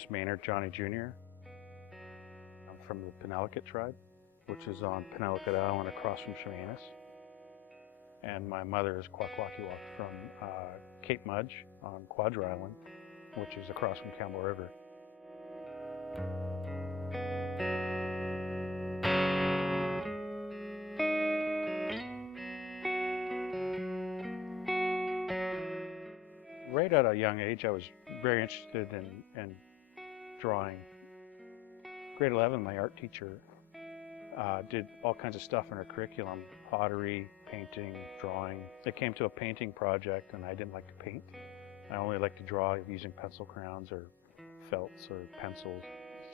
name's Maynard Johnny Jr. I'm from the Penelakut tribe, which is on Penelakut Island across from Chemainus. And my mother is Kwakwakiwak from Cape Mudge on Quadra Island, which is across from Campbell River. Right at a young age, I was very interested in drawing. Grade 11, my art teacher did all kinds of stuff in her curriculum: pottery, painting, drawing. It came to a painting project, and I didn't like to paint. I only liked to draw using pencil crayons or felts or pencils.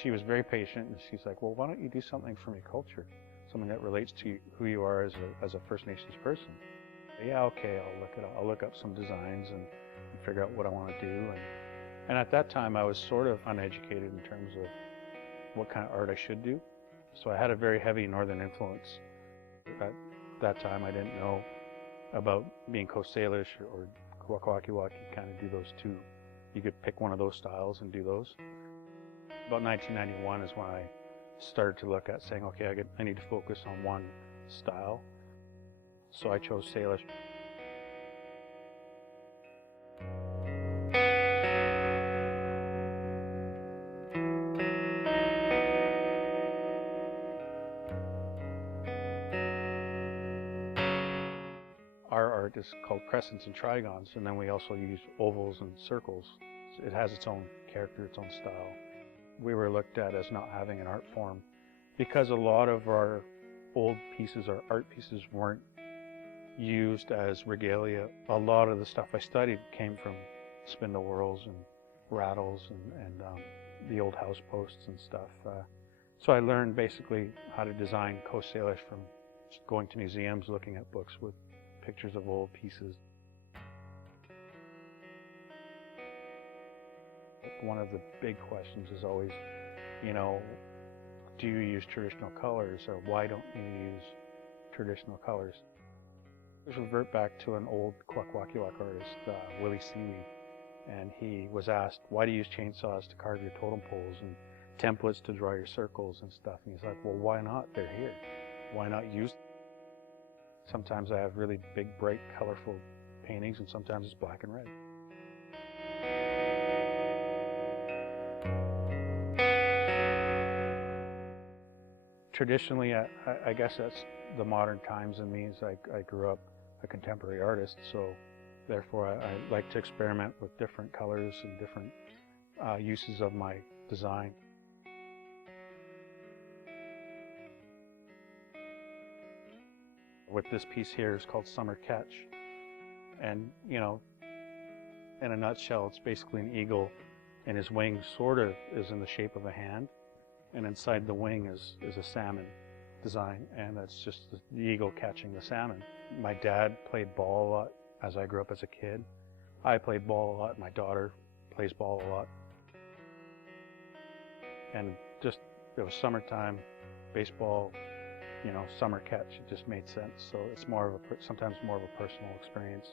She was very patient, and she's like, well, why don't you do something from your culture, something that relates to who you are as a First Nations person? Yeah, okay, I'll look up some designs and figure out what I want to do. And at that time, I was sort of uneducated in terms of what kind of art I should do. So I had a very heavy Northern influence. At that time, I didn't know about being Coast Salish or Kwakwakiwak. You kind of do those two. You could pick one of those styles and do those. About 1991 is when I started to look at saying, okay, I need to focus on one style. So I chose Salish. Our art is called crescents and trigons, and then we also use ovals and circles. It has its own character, its own style. We were looked at as not having an art form because a lot of our old pieces, our art pieces, weren't used as regalia. A lot of the stuff I studied came from spindle whorls and rattles and the old house posts and stuff. So I learned basically how to design Coast Salish from just going to museums, looking at books with pictures of old pieces. One of the big questions is always, do you use traditional colors, or why don't you use traditional colors? Let's revert back to an old Kwakwakiwak artist, Willie Seaweed, and he was asked, why do you use chainsaws to carve your totem poles and templates to draw your circles and stuff? And he's like, well, why not? They're here. Why not use them? Sometimes I have really big, bright, colorful paintings, and sometimes it's black and red. Traditionally, I guess that's the modern times in me. I grew up a contemporary artist, so therefore I like to experiment with different colors and different uses of my design. With this piece here is called Summer Catch, and in a nutshell, it's basically an eagle, and his wing sort of is in the shape of a hand, and inside the wing is a salmon design, and that's just the eagle catching the salmon. My dad played ball a lot as I grew up as a kid. I played ball a lot. My daughter plays ball a lot. And just, it was summertime, baseball, summer catch, it just made sense. So it's sometimes more of a personal experience.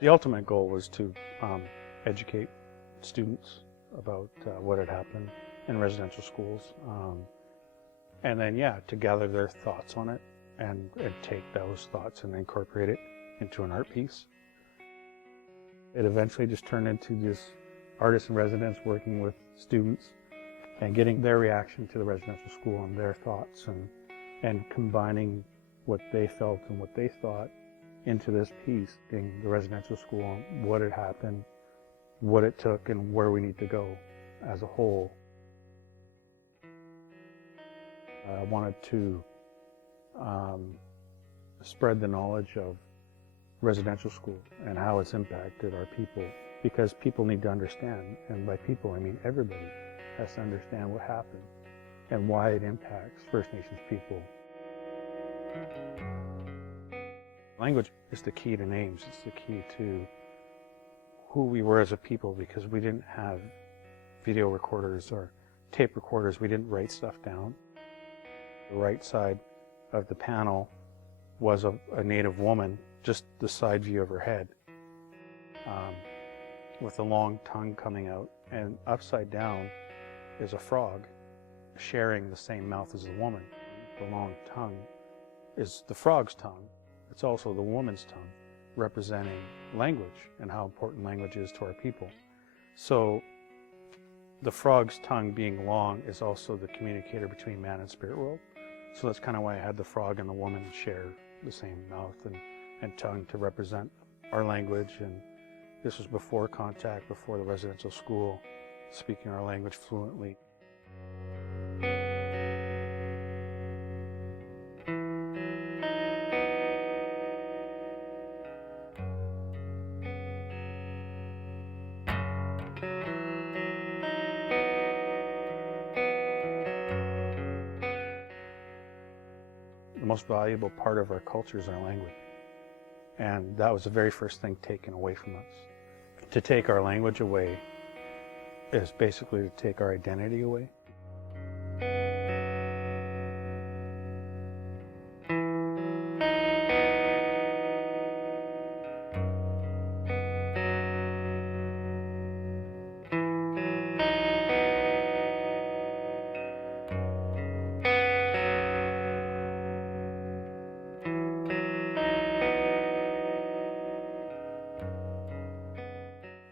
The ultimate goal was to educate students about what had happened in residential schools, and then, to gather their thoughts on it and take those thoughts and incorporate it into an art piece. It eventually just turned into this artist in residence working with students and getting their reaction to the residential school and their thoughts, and combining what they felt and what they thought into this piece, in the residential school, what had happened, what it took, and where we need to go as a whole. I wanted to spread the knowledge of residential school and how it's impacted our people, because people need to understand, and by people I mean everybody has to understand what happened and why it impacts First Nations people. Language is the key to names. It's the key to who we were as a people, because we didn't have video recorders or tape recorders. We didn't write stuff down. The right side of the panel was a native woman, just the side view of her head, with a long tongue coming out, and upside down is a frog sharing the same mouth as the woman. The long tongue is the frog's tongue. It's also the woman's tongue, representing language and how important language is to our people. So the frog's tongue being long is also the communicator between man and spirit world. So that's kind of why I had the frog and the woman share the same mouth and tongue to represent our language. And this was before contact, before the residential school, speaking our language fluently. The most valuable part of our culture is our language. And that was the very first thing taken away from us. To take our language away is basically to take our identity away.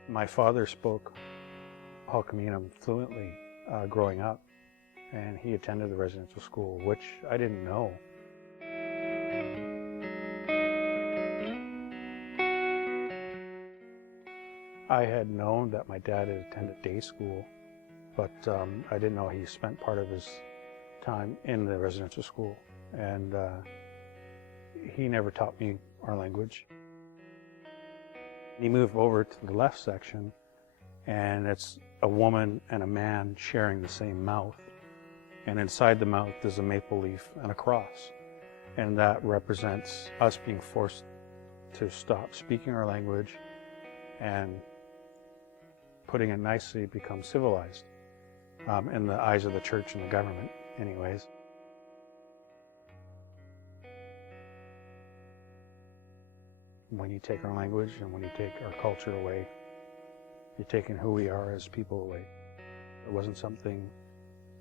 My father spoke Halkomenam fluently growing up, and he attended the residential school, which I didn't know. I had known that my dad had attended day school, but I didn't know he spent part of his time in the residential school, and he never taught me our language. He moved over to the left section, and it's a woman and a man sharing the same mouth. And inside the mouth is a maple leaf and a cross. And that represents us being forced to stop speaking our language and, putting it nicely, become civilized in the eyes of the church and the government, anyways. When you take our language and when you take our culture away, you're taking who we are as people away. It wasn't something,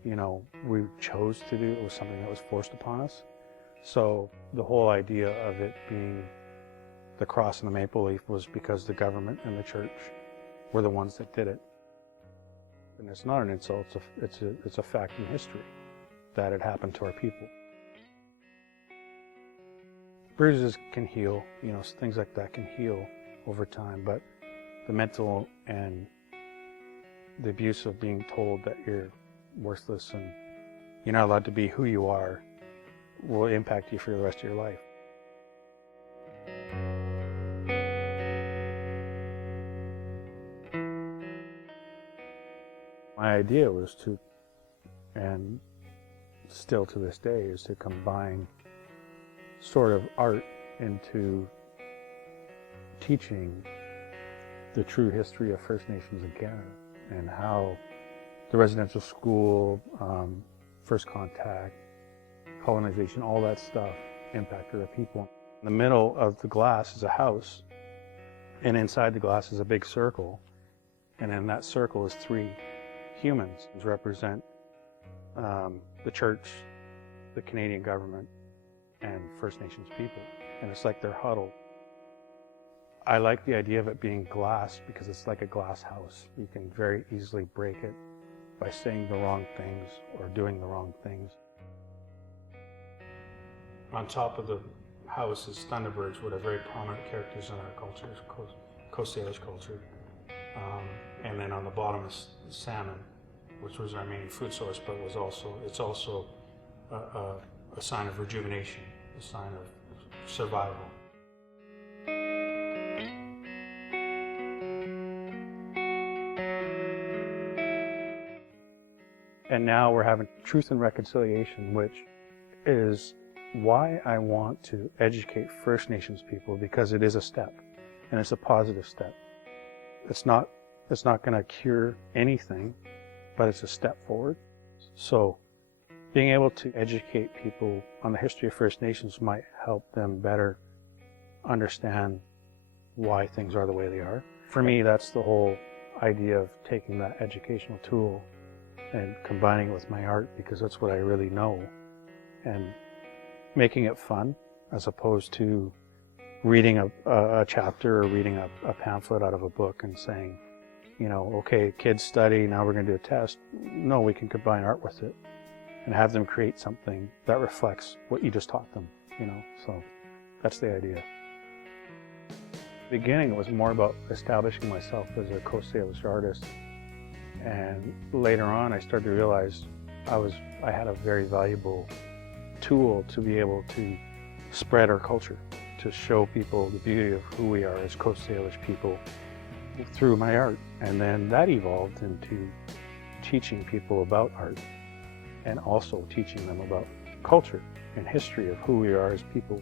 we chose to do. It was something that was forced upon us. So the whole idea of it being the cross and the maple leaf was because the government and the church were the ones that did it. And it's not an insult, it's a fact in history that it happened to our people. Bruises can heal, things like that can heal over time, but the mental and the abuse of being told that you're worthless and you're not allowed to be who you are will impact you for the rest of your life. My idea was to, and still to this day, is to combine sort of art into teaching the true history of First Nations in Canada and how the residential school, first contact, colonization, all that stuff impacted the people. In the middle of the glass is a house, and inside the glass is a big circle, and in that circle is 3 humans who represent the church, the Canadian government, and First Nations people. And it's like they're huddled. I like the idea of it being glass because it's like a glass house. You can very easily break it by saying the wrong things or doing the wrong things. On top of the house is thunderbirds, which are very prominent characters in our culture, Coast Salish culture. And then on the bottom is salmon, which was our main food source, but it's also a sign of rejuvenation, a sign of survival. And now we're having Truth and Reconciliation, which is why I want to educate First Nations people, because it is a step, and it's a positive step. It's not going to cure anything, but it's a step forward. So being able to educate people on the history of First Nations might help them better understand why things are the way they are. For me, that's the whole idea of taking that educational tool and combining it with my art, because that's what I really know, and making it fun as opposed to reading a chapter or reading a pamphlet out of a book and saying, you know, okay, kids study, now we're going to do a test. No, we can combine art with it and have them create something that reflects what you just taught them, you know. So that's the idea. Beginning, it was more about establishing myself as a Coast Salish artist, and later on I started to realize I had a very valuable tool to be able to spread our culture, to show people the beauty of who we are as Coast Salish people through my art. And then that evolved into teaching people about art, and also teaching them about culture and history of who we are as people.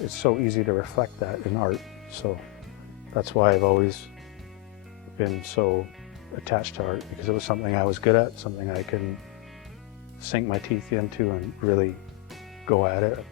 It's so easy to reflect that in art, so that's why I've always been so attached to art, because it was something I was good at, something I can sink my teeth into and really go at it.